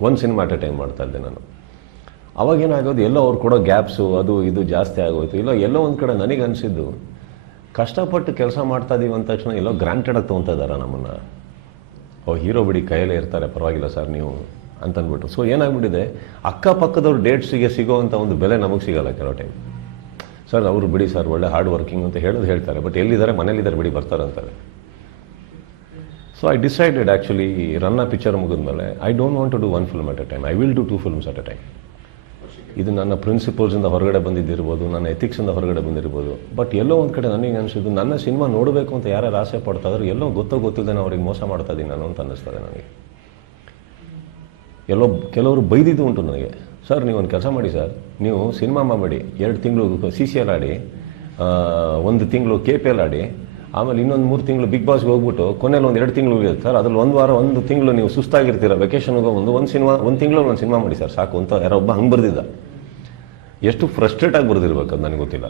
ಒಂದು cinema at A time ಮಾಡ್ತಾ ಇದ್ದೆ ನಾನು. ಅವಾಗೇನಾಗೋದು, ಎಲ್ಲೋ ಅವ್ರು ಕೊಡೋ ಗ್ಯಾಪ್ಸು, ಅದು ಇದು ಜಾಸ್ತಿ ಆಗೋಯ್ತು. ಇಲ್ಲ, ಎಲ್ಲೋ ಒಂದು ಕಡೆ ನನಗೆ ಅನಿಸಿದ್ದು, ಕಷ್ಟಪಟ್ಟು ಕೆಲಸ ಮಾಡ್ತಾ ಇದ್ದೀವಿ ಅಂದ ತಕ್ಷಣ ಎಲ್ಲೋ ಗ್ರಾಂಟೆಡಾಗಿ ತೊಗೊತಾ ಇದ್ದಾರೆ ನಮ್ಮನ್ನು. ಓ, ಹೀರೋ ಬಿಡಿ ಕೈಯಲ್ಲೇ ಇರ್ತಾರೆ, ಪರವಾಗಿಲ್ಲ ಸರ್ ನೀವು ಅಂತಂದ್ಬಿಟ್ಟು. ಸೊ ಏನಾಗ್ಬಿಟ್ಟಿದೆ, ಅಕ್ಕಪಕ್ಕದವ್ರ ಡೇಟ್ಸಿಗೆ ಸಿಗೋವಂಥ ಒಂದು ಬೆಲೆ ನಮಗೆ ಸಿಗೋಲ್ಲ ಕೆಲವು ಟೈಮ್. ಸರ್, ಅವರು ಬಿಡಿ ಸರ್, ಒಳ್ಳೆ ಹಾರ್ಡ್ ವರ್ಕಿಂಗ್ ಅಂತ ಹೇಳೋದು ಹೇಳ್ತಾರೆ, ಬಟ್ ಎಲ್ಲಿದ್ದಾರೆ ಮನೇಲಿದ್ದಾರೆ ಬಿಡಿ ಬರ್ತಾರೆ ಅಂತಾರೆ so I decided actually Ranna picture ಮುಗಿದ್ಮೇಲೆ I don't want to do one film at a time I will do two films at a time ಇದು ನನ್ನ ಪ್ರಿನ್ಸಿಪಲ್ಸಿಂದ ಹೊರಗಡೆ ಬಂದಿದ್ದಿರ್ಬೋದು, ನನ್ನ ಎಥಿಕ್ಸಿಂದ ಹೊರಗಡೆ ಬಂದಿರ್ಬೋದು. ಬಟ್ ಎಲ್ಲೋ ಒಂದು ಕಡೆ ನನಗೆ ಅನಿಸಿದ್ದು, ನನ್ನ ಸಿನಿಮಾ ನೋಡಬೇಕು ಅಂತ ಯಾರ್ಯಾರು ಆಸೆ ಪಡ್ತಾ ಎಲ್ಲೋ ಗೊತ್ತೋ ಗೊತ್ತಿಲ್ಲದೆ ಅವ್ರಿಗೆ ಮೋಸ ಮಾಡ್ತಾ ಇದ್ದೀನಿ ನಾನು ಅಂತ ಅನ್ನಿಸ್ತದೆ ನನಗೆ. ಎಲ್ಲೋ ಕೆಲವರು ಬೈದಿದ್ದು ಉಂಟು ನನಗೆ. ಸರ್, ನೀವು ಒಂದು ಕೆಲಸ ಮಾಡಿ ಸರ್. ನೀವು ಸಿನಿಮಾ ಮಾಡಿ ಎರಡು ತಿಂಗಳು ಸಿ ಸಿ ಎಲ್ ಆಡಿ ಒಂದು ತಿಂಗಳು ಕೆ ಪಿ ಎಲ್ ಆಡಿ ಆಮೇಲೆ ಇನ್ನೊಂದು ಮೂರು ತಿಂಗಳು ಬಿಗ್ ಬಾಸ್ಗೆ ಹೋಗ್ಬಿಟ್ಟು ಕೊನೆಯಲ್ಲಿ ಒಂದು ಎರಡು ತಿಂಗಳು ಉಳಿಯುತ್ತೆ ಸರ್. ಅದ್ರಲ್ಲಿ ಒಂದು ವಾರ, ಒಂದು ತಿಂಗಳು ನೀವು ಸುಸ್ತಾಗಿರ್ತೀರ. ವೆಕೇಷನ್ಗೆ ಒಂದು ಒಂದು ಸಿನಿಮಾ, ಒಂದು ತಿಂಗಳು ಒಂದು ಸಿನಿಮಾ ಮಾಡಿ ಸರ್. ಸಾಕು ಅಂತ ಯಾರೋ ಒಬ್ಬ ಹಂಗೆ ಬರೆದಿದ್ದ. ಎಷ್ಟು ಫ್ರಸ್ಟ್ರೇಟ್ ಆಗಿ ಬರ್ದಿರ್ಬೇಕು ಅದು ನನಗೆ ಗೊತ್ತಿಲ್ಲ.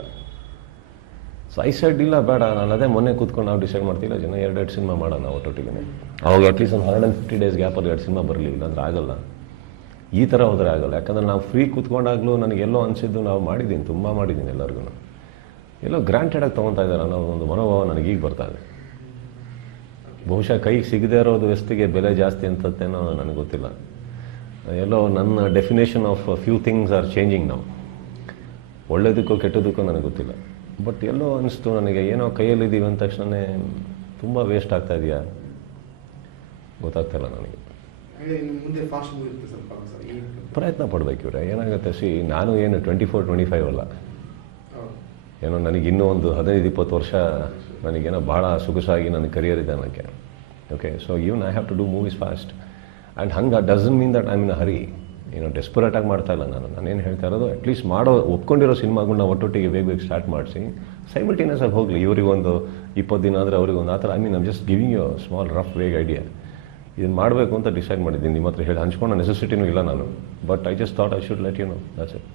ಸೊ ಐ ಸೈಡ್ ಇಲ್ಲ, ಬೇಡ, ನಾನು ಅದೇ ಮೊನ್ನೆ ಕೂತ್ಕೊಂಡು ನಾವು ಡಿಸೈಡ್ ಮಾಡ್ತಿಲ್ಲ ಜನ ಎರಡೆರಡು ಸಿನಿಮಾ ಮಾಡೋಣ ಒಟ್ಟೊಟ್ಟಿಗೆ ಅವಾಗ ಅಟ್ಲೀಸ್ಟ್ ಒಂದು ಹಂಡ್ರೆಡ್ ಆ್ಯಂಡ್ ಫಿಫ್ಟಿ ಡೇಸ್ ಗ್ಯಾಪಲ್ಲಿ ಎರಡು ಸಿನಿಮಾ ಬರಲಿಲ್ಲ. ಅಂದ್ರೆ ಆಗಲ್ಲ. ಈ ಥರ ಹೋದರೆ ಆಗಲ್ಲ. ಯಾಕಂದ್ರೆ ನಾವು ಫ್ರೀ ಕೂತ್ಕೊಂಡಾಗಲೂ ನನಗೆಲ್ಲೋ ಅನಿಸಿದ್ದು ನಾವು ಮಾಡಿದ್ದೀನಿ ತುಂಬ ಮಾಡಿದ್ದೀನಿ ಎಲ್ಲರಿಗೂ ಎಲ್ಲೋ ಗ್ರಾಂಟೆಡಾಗಿ ತೊಗೊತಾ ಇದ್ದಾರೆ ಅನ್ನೋ ಒಂದು ಮನೋಭಾವ ನನಗೀಗ ಬರ್ತಾ ಇದೆ. ಬಹುಶಃ ಕೈಗೆ ಸಿಗದೇ ಇರೋದು ವ್ಯಸ್ತಿಗೆ ಬೆಲೆ ಜಾಸ್ತಿ ಅಂತತ್ತೇನೋ ನನಗೆ ಗೊತ್ತಿಲ್ಲ. ಎಲ್ಲೋ ನನ್ನ definition of few things are changing ನಾವು ಒಳ್ಳೇದಕ್ಕೋ ಕೆಟ್ಟದಕ್ಕೋ ನನಗೆ ಗೊತ್ತಿಲ್ಲ. ಬಟ್ ಎಲ್ಲೋ ಅನಿಸ್ತು ನನಗೆ ಏನೋ ಕೈಯಲ್ಲಿದ್ದೀವಿ ಅಂದ ತಕ್ಷಣವೇ ತುಂಬ ವೇಸ್ಟ್ ಆಗ್ತಾ ಇದೆಯಾ? ಗೊತ್ತಾಗ್ತಾಯಿಲ್ಲ ನನಗೆ. ಪ್ರಯತ್ನ ಪಡಬೇಕು ಇವ್ರೆ ಏನಾಗುತ್ತೆ ಸಿ ನಾನು ಏನು ಟ್ವೆಂಟಿ ಫೋರ್ ಟ್ವೆಂಟಿ ಫೈವ್ ಅಲ್ಲ. ಏನೋ ನನಗೆ ಇನ್ನೂ ಒಂದು ಹದಿನೈದು ಇಪ್ಪತ್ತು ವರ್ಷ ನನಗೇನೋ ಭಾಳ ಸೊಗಸಾಗಿ ನನ್ನ ಕರಿಯರ್ ಇದೆ ನನಗೆ okay so even I have to do movies fast and ಹಂಗೆ doesn't mean that I mean hurry ಏನೋ ಡೆಸ್ಪರೇಟಾಗಿ ಮಾಡ್ತಾ ಇಲ್ಲ ನಾನು. ನಾನೇನು ಹೇಳ್ತಾ ಇರೋದು? ಅಟ್ಲೀಸ್ಟ್ ಮಾಡೋ ಒಪ್ಕೊಂಡಿರೋ ಸಿನಿಮಾಗಳನ್ನ ಒಟ್ಟೊಟ್ಟಿಗೆ ಬೇಗ ಬೇಗ ಸ್ಟಾರ್ಟ್ ಮಾಡಿಸಿ. ಸೈಮಲ್ಟೇನಿಯಸ್ ಆಗಿ ಹೋಗಲಿ. ಇವರಿಗೊಂದು ಇಪ್ಪತ್ತು ದಿನ ಆದರೆ ಅವ್ರಿಗೊಂದು ಆ ಥರ I mean I'm just giving you small rough vague idea ಇದನ್ನು ಮಾಡಬೇಕು ಅಂತ ಡಿಸೈಡ್ ಮಾಡಿದ್ದೀನಿ. ನಿಮ್ಮ ಹತ್ರ ಹೇಳಿ ಹಂಚ್ಕೊಳ್ಳೋ ನೆಸೆಸಿಟಿನೂ ಇಲ್ಲ ನಾನು. But I just thought I should let you know that's it